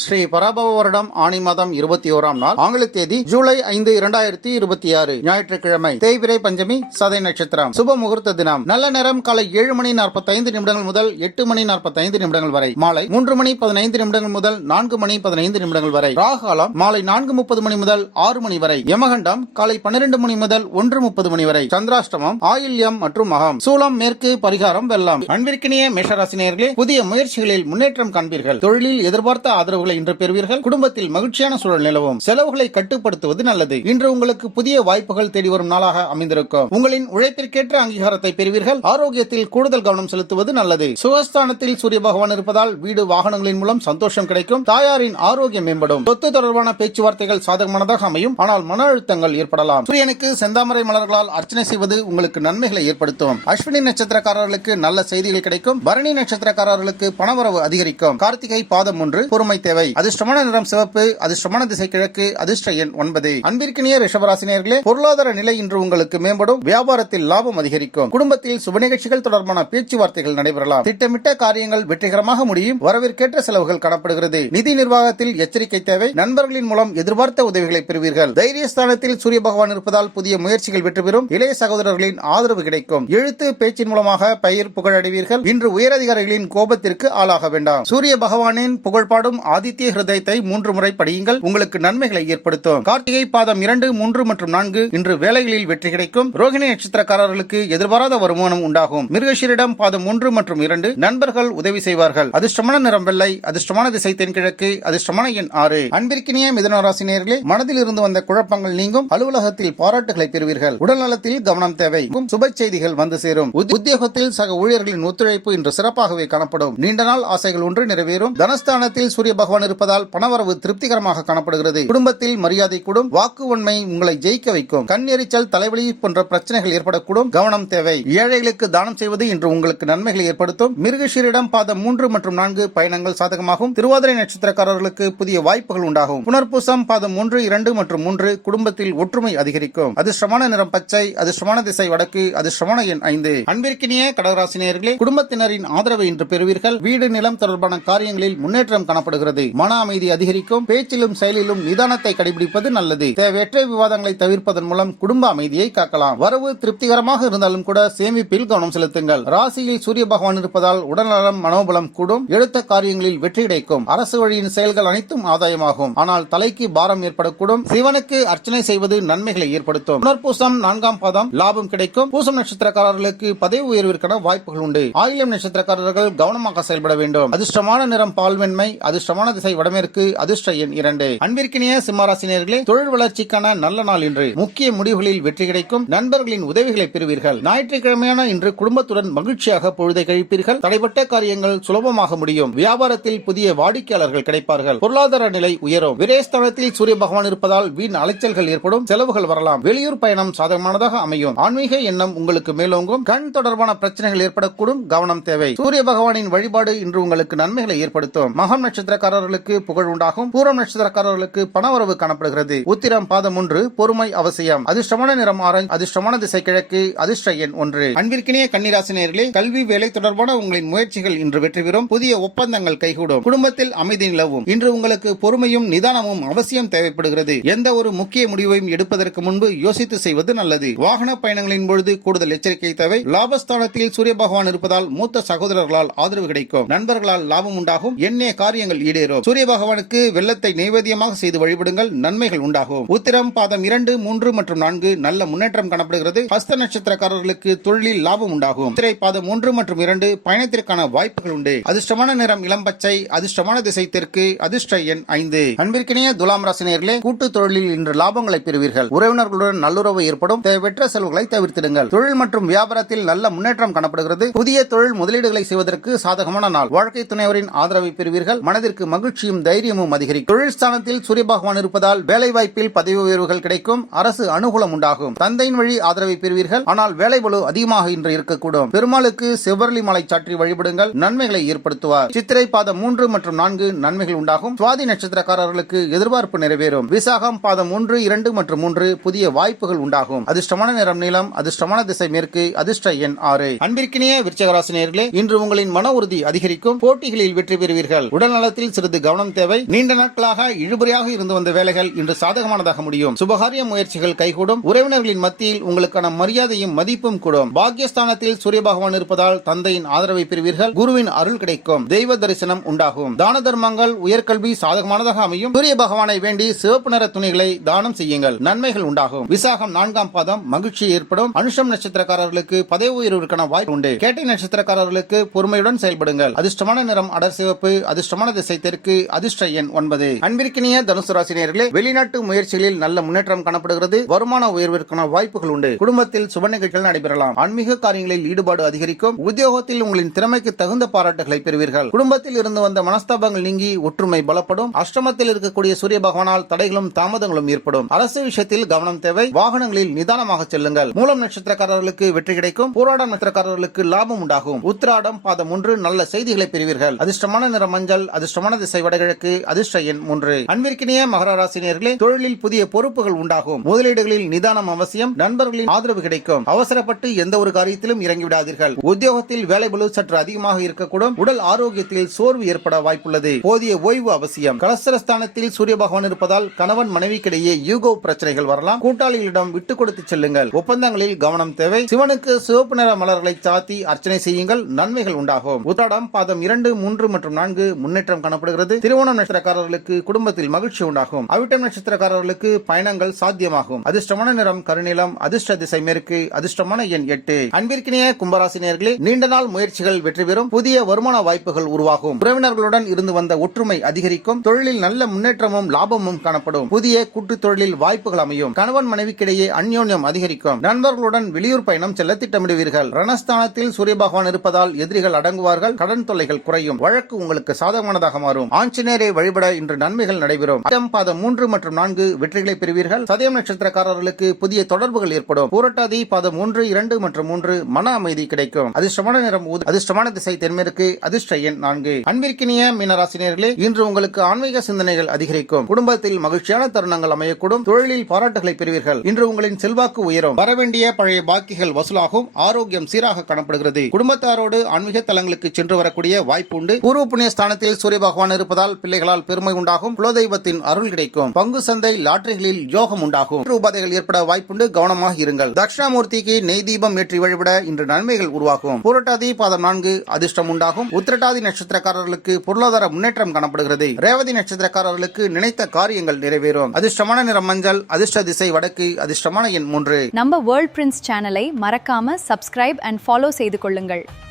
ஸ்ரீ பராபவ வருடம் ஆணி மாதம் 21ஆம் நாள் ஆங்கில தேதி ஜூலை 5, 2026 ஞாயிற்றுக்கிழமை தேய்பிறை பஞ்சமி சதை நட்சத்திரம் சுப முகூர்த்த தினம் நல்ல நேரம் காலை 7:45 முதல் 8:45 வரை மாலை 3:15 முதல் 4:15 வரை ராகாலம் மாலை 4:30 முதல் 6 வரை யமகண்டம் காலை 12 முதல் 1:30 வரை சந்திராஷ்டமம் ஆயில்யம் மற்றும் மகம் சூலம் மேற்கு பரிகாரம் வெள்ளம். அன்பிற்கினிய மேஷராசினியர்களே, புதிய முயற்சிகளில் முன்னேற்றம் காண்பீர்கள். தொழிலில் எதிர்பார்த்த ஆதரவு இன்று பெறுவீர்கள். குடும்பத்தில் மகிழ்ச்சியான சூழல் நிலவும். செலவுகளை கட்டுப்படுத்துவது நல்லது. இன்று உங்களுக்கு புதிய வாய்ப்புகள் தேடி வரும் நாளாக அமைந்திருக்கும். உங்களின் உழைப்பிற்கேற்ற அங்கீகாரத்தை பெறுவீர்கள். ஆரோக்கியத்தில் கூடுதல் கவனம் செலுத்துவது நல்லது. சுகஸ்தானத்தில் சூரிய பகவான் இருப்பதால் வீடு வாகனங்களின் மூலம் சந்தோஷம் கிடைக்கும். தாயாரின் ஆரோக்கியம் மேம்படும். சொத்து தொடர்பான பேச்சுவார்த்தைகள் சாதகமானதாக அமையும். ஆனால் மன அழுத்தங்கள் ஏற்படலாம். சூரியனுக்கு செந்தாமரை மலர்களால் அர்ச்சனை செய்வது உங்களுக்கு நன்மைகளை ஏற்படுத்தும். அஸ்வினி நட்சத்திரக்காரர்களுக்கு நல்ல செய்திகள் கிடைக்கும். பரணி நட்சத்திரக்காரர்களுக்கு பணவரவு அதிகரிக்கும். கார்த்திகை பாதம் 1 பொறுமை தேவை. அதிர்ஷ்டமான நிறம் சிவப்பு. அதிர்ஷ்டமான திசை கிழக்கு. அதிர்ஷ்ட எண் 9. அன்பிற்கினிய ரிஷபராசினியர்களே, பொருளாதார நிலை இன்று உங்களுக்கு மேம்படும். வியாபாரத்தில் லாபம் அதிகரிக்கும். குடும்பத்தில் சுப நிகழ்ச்சிகள் தொடர்பான பேச்சுவார்த்தைகள் நடைபெறலாம். திட்டமிட்ட காரியங்கள் வெற்றிகரமாக முடியும். வரவிற்கேற்ற செலவுகள் காணப்படுகிறது. நிதி நிர்வாகத்தில் எச்சரிக்கை தேவை. நண்பர்களின் மூலம் எதிர்பார்த்த உதவிகளை பெறுவீர்கள். தைரியஸ்தானத்தில் சூரிய பகவான் இருப்பதால் புதிய முயற்சிகள் வெற்றி பெறும். இளைய சகோதரர்களின் ஆதரவு கிடைக்கும். எழுத்து பேச்சின் மூலமாக பெயர் புகழ் அடைவீர்கள். இன்று உயரதிகாரிகளின் கோபத்திற்கு ஆளாக வேண்டாம். சூரிய பகவானின் புகழ்பாடும் ஆதித்ய ஹிருதயத்தை 3 முறை படியுங்கள். உங்களுக்கு நன்மைகளை ஏற்படுத்தும். கார்த்திகை பாதம் 2, 3 மற்றும் 4 இன்று வேலைகளில் வெற்றி கிடைக்கும். ரோகிணி நட்சத்திரக்காரர்களுக்கு எதிர்பாராத வருமானம் உண்டாகும். மிருகஷீரிடம் பாதம் 1 மற்றும் 2 நண்பர்கள் உதவி செய்வார்கள். அதிர்ஷ்டமான நிறம் வெள்ளை. அதிர்ஷ்டமான திசை தென்கிழக்கு. அதிர்ஷ்டமான எண் 6. அன்பிற்கினிய மிதுனராசினியர்களே, மனதில் இருந்து வந்த குழப்பங்கள் நீங்கும். அலுவலகத்தில் பாராட்டுகளை பெறுவீர்கள். உடல் நலத்தில் கவனம் தேவை. சுப செய்திகள் வந்து சேரும். உத்தியோகத்தில் சக ஊழியர்களின் ஒத்துழைப்பு இன்று சிறப்பாகவே காணப்படும். நீண்ட நாள் ஆசைகள் ஒன்று நிறைவேறும். தனஸ்தானத்தில் சூரிய பகவான் இருப்பதால் பணவரவு திருப்திகரமாக காணப்படுகிறது. குடும்பத்தில் மரியாதை கூடும். வாக்கு உண்மை உங்களை ஜெயிக்க வைக்கும். கண் எரிச்சல், தலைவலி போன்ற பிரச்சனைகள் ஏற்படக்கூடும். கவனம் தேவை. ஏழைகளுக்கு தானம் செய்வது இன்று உங்களுக்கு நன்மைகளை ஏற்படுத்தும். மிருகஷீரிடம் பாதம் 3 மற்றும் 4 பயணங்கள் சாதகமாகும். திருவாதிரை நட்சத்திரக்காரர்களுக்கு புதிய வாய்ப்புகள் உண்டாகும். புனர்பூசம் பாதம் 1, 2 மற்றும் 3 குடும்பத்தில் ஒற்றுமை அதிகரிக்கும். அதிர்ஷ்டமான நிறம் பச்சை. அதிர்ஷ்டமான திசை வடக்கு. அதிர்ஷ்டமான எண் 5. அன்பிற்கினிய கடகராசினியர்களே, குடும்பத்தினரின் ஆதரவை இன்று பெறுவீர்கள். வீடு நிலம் தொடர்பான காரியங்களில் முன்னேற்றம் காணப்படுகிறது. மன அமைதி அதிகரிக்கும். பேச்சிலும் செயலிலும் நிதானத்தை கடைபிடிப்பது நல்லது. தேவையற்ற விவாதங்களை தவிர்ப்பதன் மூலம் குடும்ப அமைதியை காக்கலாம். வரவு திருப்திகரமாக இருந்தாலும் கூட சேமிப்பில் கவனம் செலுத்துங்கள். ராசியில் சூரிய பகவான் இருப்பதால் உடல்நலம் மனோபலம் கூடும். எடுத்த காரியங்களில் வெற்றி கிடைக்கும். அரசு வழியின் செயல்கள் அனைத்தும் ஆதாயமாகும். ஆனால் தலைக்கு பாரம் ஏற்படக்கூடும். சிவனுக்கு அர்ச்சனை செய்வது நன்மைகளை ஏற்படுத்தும். புனர்பூசம் 4ஆம் பாதம் லாபம் கிடைக்கும். பூசம் நட்சத்திரக்காரர்களுக்கு பதவி உயர்விற்கான வாய்ப்புகள் உண்டு. ஆயில்யம் நட்சத்திரக்காரர்கள் கவனமாக செயல்பட வேண்டும். அதிர்ஷ்டமான நிறம் பால்வெண்மை. அதிர்ஷ்டமான திசை வடமேற்கு. அதிர்ஷ்ட எண் 2. அன்பிற்கினிய சிம்மராசினியர்களே, தொழில் வளர்ச்சிக்கான நல்ல நாள் இன்று. முக்கிய முடிவுகளில் வெற்றி கிடைக்கும். நண்பர்களின் உதவிகளை பெறுவீர்கள். ஞாயிற்றுக்கிழமையான இன்று குடும்பத்துடன் மகிழ்ச்சியாக பொழுதை கழிப்பீர்கள். தடைப்பட்ட காரியங்கள் சுலபமாக முடியும். வியாபாரத்தில் புதிய வாடிக்கையாளர்கள் கிடைப்பார்கள். பொருளாதார நிலை உயரும். விரயஸ்தானத்தில் சூரிய பகவான் இருப்பதால் வீண் அலைச்சல்கள் ஏற்படும். செலவுகள் வரலாம். வெளியூர் பயணம் சாதகமானதாக அமையும். ஆன்மீக எண்ணம் உங்களுக்கு மேலோங்கும். கண் தொடர்பான பிரச்சனைகள் ஏற்படக்கூடும். கவனம் தேவை. சூரிய பகவானின் வழிபாடு இன்று உங்களுக்கு நன்மைகளை ஏற்படுத்தும். மகம் நட்சத்திரக்காரர்களுக்கு புகழ் உண்டாகும். பூரம் நட்சத்திரக்காரர்களுக்கு பணவரவு காணப்படுகிறது. உத்திரம் பாதம் 1 பொறுமை அவசியம். அதிர்ஷ்டமான நிறம் ஆரஞ்சு. அதிர்ஷ்டமான திசை கிழக்கு. அதிர்ஷ்ட எண் 1. அன்பிற்கினிய கன்னிராசினியர்களே, கல்வி வேலை தொடர்பான உங்களின் முயற்சிகள் இன்று வெற்றி பெறும். புதிய ஒப்பந்தங்கள் கைகூடும். குடும்பத்தில் அமைதி நிலவும். இன்று உங்களுக்கு பொறுமையும் நிதானமும் அவசியம் தேவைப்படுகிறது. எந்த ஒரு முக்கிய முடிவையும் எடுப்பதற்கு முன்பு யோசித்து செய்வது நல்லது. வாகன பயணங்களின் பொழுது கூடுதல் எச்சரிக்கை தேவை. லாபஸ்தானத்தில் சூரிய பகவான் இருப்பதால் மூத்த சகோதரர்களால் ஆதரவு கிடைக்கும். நண்பர்களால் லாபம் உண்டாகும். எண்ணிய காரியங்கள் ஈடேறும். சூரிய பகவானுக்கு வெள்ளத்தை நைவேத்தியமாக செய்து வழிபடுங்கள். நன்மைகள் உண்டாகும். உத்திரம் பாதம் 2, 3 மற்றும் 4 நல்ல முன்னேற்றம் காணப்படுகிறது. ஹஸ்த நட்சத்திரக்காரர்களுக்கு தொழிலில் லாபம் உண்டாகும். திரை பாதம் 1 மற்றும் 2 பயணத்திற்கான வாய்ப்புகள் உண்டு. அதிர்ஷ்டமான நிறம் இளம் பச்சை. அதிர்ஷ்டமான திசை தெற்கு. அதிர்ஷ்ட எண் 5. அன்பிற்கினிய துலாம் ராசினியர்களே, கூட்டு தொழிலில் இன்று லாபங்களை பெறுவீர்கள். உறவினர்களுடன் நல்லுறவு ஏற்படும். தேவையற்ற செலவுகளை தவிர்த்திடுங்கள். தொழில் மற்றும் வியாபாரத்தில் நல்ல முன்னேற்றம் காணப்படுகிறது. புதிய தொழில் முதலீடுகளை செய்வதற்கு சாதகமான நாள். வாழ்க்கை துணைவரின் ஆதரவை பெறுவீர்கள். மனதிற்கு மகிழ்ச்சியும் தைரியமும் அதிகரிக்கும். தொழில் ஸ்தானத்தில் சூரிய பகவான் இருப்பதால் வேலை வாய்ப்பில் பதவி உயர்வுகள் கிடைக்கும். அரசு அனுகூலம் உண்டாகும். தந்தையின் வழி ஆதரவை பெறுவீர்கள். ஆனால் வேலை பளு அதிகமாக இன்று இருக்கக்கூடும். பெருமாளுக்கு செவ்வரளி மாலை சாற்றி வழிபடுங்கள். நன்மைகளை ஏற்படுத்துவார். சித்திரை பாதம் 3 மற்றும் 4 நன்மைகள் உண்டாகும். சுவாதி நட்சத்திரக்காரர்களுக்கு எதிர்பார்ப்பு நிறைவேறும். விசாகம் பாதம் 1, 2 மற்றும் 3 புதிய வாய்ப்புகள் உண்டாகும். அதிர்ஷ்டமான நிறம் நீலம். அதிர்ஷ்டமான திசை மேற்கு. அதிர்ஷ்ட எண் 6. அன்பிற்கினிய விருச்சிகராசினியர்களே, இன்று உங்களின் மன உறுதி அதிகரிக்கும். போட்டிகளில் வெற்றி பெறுவீர்கள். உடல் நலத்தில் சிறிது கவனம் தேவை. நீண்ட நாட்களாக இழுபறியாக இருந்து வந்த வேலைகள் இன்று சாதகமானதாக முடியும். சுபகாரிய முயற்சிகள் கைகூடும். உறவினர்களின் மத்தியில் உங்களுக்கான மரியாதையும் மதிப்பும் கூடும். பாக்கியஸ்தானத்தில் சூரிய பகவான் இருப்பதால் தந்தையின் ஆதரவை பெறுவீர்கள். குருவின் அருள் கிடைக்கும். தெய்வ தரிசனம் உண்டாகும். தான தர்மங்கள், உயர்கல்வி சாதகமானதாக அமையும். சூரிய பகவானை வேண்டி சிவப்பு நிற துணிகளை தானம் செய்யுங்கள். நன்மைகள் உண்டாகும். விசாகம் 4ஆம் பாதம் மகிழ்ச்சி ஏற்படும். அனுஷம் நட்சத்திரக்காரர்களுக்கு பதவி உயர்வுக்கான வாய்ப்பு உண்டு. கேட்டை நட்சத்திரக்காரர்களுக்கு பொறுமையுடன் செயல்படுங்கள். அதிர்ஷ்டமான நிறம் அடர் சிவப்பு. அதிர்ஷ்டமான திசை தெற்கு. அதிர்ஷ்ட எண் 9. அன்பிற்கினிய தனுசு ராசி நேயர்களே, வெளிநாட்டு முயற்சிகளில் நல்ல முன்னேற்றம் காணப்படுகிறது. வருமான உயர்விற்கான வாய்ப்புகள் உண்டு. குடும்பத்தில் சுப நிகழ்ச்சிகள் நடைபெறலாம். ஆன்மீக காரியங்களில் ஈடுபாடு அதிகரிக்கும். உத்தியோகத்தில் உங்களின் திறமைக்கு தகுந்த பாராட்டுகளை பெறுவீர்கள். குடும்பத்தில் இருந்து வந்த மனஸ்தாபங்கள் நீங்கி ஒற்றுமை பலப்படும். அஷ்டமத்தில் இருக்கக்கூடிய சூரிய பகவானால் தடைகளும் தாமதங்களும் ஏற்படும். அரசு விஷயத்தில் கவனம் தேவை. வாகனங்களில் நிதானமாக செல்லுங்கள். மூலம் நட்சத்திரக்காரர்களுக்கு வெற்றி கிடைக்கும். போராட நட்சத்திரக்காரர்களுக்கு லாபம் உண்டாகும். உத்திராடம் பாதம் 1 நல்ல செய்திகளை பெறுவீர்கள். அதிர்ஷ்டமான நிறம் மஞ்சள். அதிர்ஷ்டமான திசை வடகிழக்கு. அதிர்ஷ்ட எண் 3. அன்பிற்கினிய மகர ராசினியர்களே, தொழிலில் புதிய பொறுப்புகள் உண்டாகும். முதலீடுகளில் நிதானம் அவசியம். நண்பர்களின் ஆதரவு கிடைக்கும். அவசரப்பட்டு எந்த ஒரு காரியத்திலும் இறங்கிவிடாதீர்கள். உத்தியோகத்தில் வேலை பளு சற்று அதிகமாக இருக்கக்கூடும். உடல் ஆரோக்கியத்தில் சோர்வு ஏற்பட வாய்ப்புள்ளது. போதிய ஓய்வு அவசியம். கலஸ்தரஸ்தானத்தில் சூரிய பகவான் இருப்பதால் கணவன் மனைவிக்கிடையே யூகோ பிரச்சனைகள் வரலாம். கூட்டாளிகளிடம் விட்டுக் கொடுத்து செல்லுங்கள். ஒப்பந்தங்களில் கவனம் தேவை. சிவனுக்கு சிவப்பு நிற மலர்களை சாத்தி அர்ச்சனை செய்யுங்கள். நன்மைகள் உண்டாகும். உத்திராடம் பாதம் 2, 3 மற்றும் 4 முன்னேற்றம் காணப்படுகிறது. திருவோணம் நட்சத்திரக்காரர்களுக்கு குடும்பத்தில் மகிழ்ச்சி உண்டாகும். அவிட்டம் நட்சத்திரக்காரர்களுக்கு பயணங்கள் சாத்தியமாகும். அதிர்ஷ்டமான நிறம் கருநிலம். அதிர்ஷ்ட திசை மேற்கு. அதிர்ஷ்டமான எண் 8. அன்பிற்கினிய கும்பராசினியர்களே, நீண்ட நாள் முயற்சிகள் வெற்றி பெறும். புதிய வருமான வாய்ப்புகள் உருவாகும். உறவினர்களுடன் இருந்து வந்த ஒற்றுமை அதிகரிக்கும். தொழிலில் நல்ல முன்னேற்றமும் லாபமும் காணப்படும். புதிய கூட்டு தொழிலில் வாய்ப்புகள் அமையும். கணவன் மனைவிக்கிடையே அந்யோன்யம் அதிகரிக்கும். நண்பர்களுடன் வெளியூர் பயணம் செல்ல திட்டமிடுவீர்கள். ரணஸ்தானத்தில் சூரிய பகவான் இருப்பதால் எதிரிகள் அடங்குவார்கள். கடன் தொல்லைகள் குறையும். வழக்கு உங்களுக்கு சாதகமானதாக மாறும். ஆஞ்சநேயரை வழிபட இன்று நன்மைகள் நடைபெறும். பாதம் 3 மற்றும் 4 வெற்றிகளை பெறுவீர்கள். சதயம் நட்சத்திரக்காரர்களுக்கு புதிய தொடர்புகள் ஏற்படும். பூரட்டாதி பாதம் 1, 2 மற்றும் 3 மன அமைதி கிடைக்கும். அதிர்ஷ்டமான நிறம் ஊதா. அதிர்ஷ்டமான திசை தென்மேற்கு. அதிர்ஷ்ட எண் 4. அன்பிற்கினிய மீனராசினியர்களே, இன்று உங்களுக்கு ஆன்மீக சிந்தனைகள் அதிகரிக்கும். குடும்பத்தில் மகிழ்ச்சியான தருணங்கள் அமையக்கூடும். தொழிலில் பாராட்டுகளை பெறுவீர்கள். இன்று உங்களின் செல்வாக்கு உயரும். வரவேண்டிய பழைய பாக்கிகள் வசூலாகும். ஆரோக்கியம் சீராக காணப்படுகிறது. குடும்பத்தாரோடு ஆன்மீக தலங்களுக்கு சென்று வரக்கூடிய வாய்ப்பு உண்டு. பூர்வ புண்ணிய ஸ்தானத்தில் சூரிய பகவான் இருப்பதால் பிள்ளைகளால் பெருமை உண்டாகும். குலதெய்வத்தின் அருள் கிடைக்கும். பங்கு சந்தை லாட்டரிகளில் யோகம் உண்டாகும். உபாதைகள் ஏற்பட வாய்ப்புண்டு. கவனமாக இருங்கள். தட்சிணாமூர்த்திக்கு நெய் தீபம் ஏற்றி வழிபட இன்று நன்மைகள் உருவாகும். பூரட்டாதி பாதம் 4 அதிர்ஷ்டம் உண்டாகும். உத்திரட்டாதி நட்சத்திரக்காரர்களுக்கு பொருளாதார முன்னேற்றம் காணப்படுகிறது. ரேவதி நட்சத்திரக்காரர்களுக்கு நினைத்த காரியங்கள் நிறைவேறும். அதிர்ஷ்டமான நிறம் மஞ்சள். அதிர்ஷ்ட திசை வடக்கு. அதிர்ஷ்டமான எண் 3. நம்ம வேர்ல்ட் பிரின்ஸ் சேனலை மறக்காம சப்ஸ்கிரைப் அண்ட் ஃபாலோ செய்து கொள்ளுங்கள்.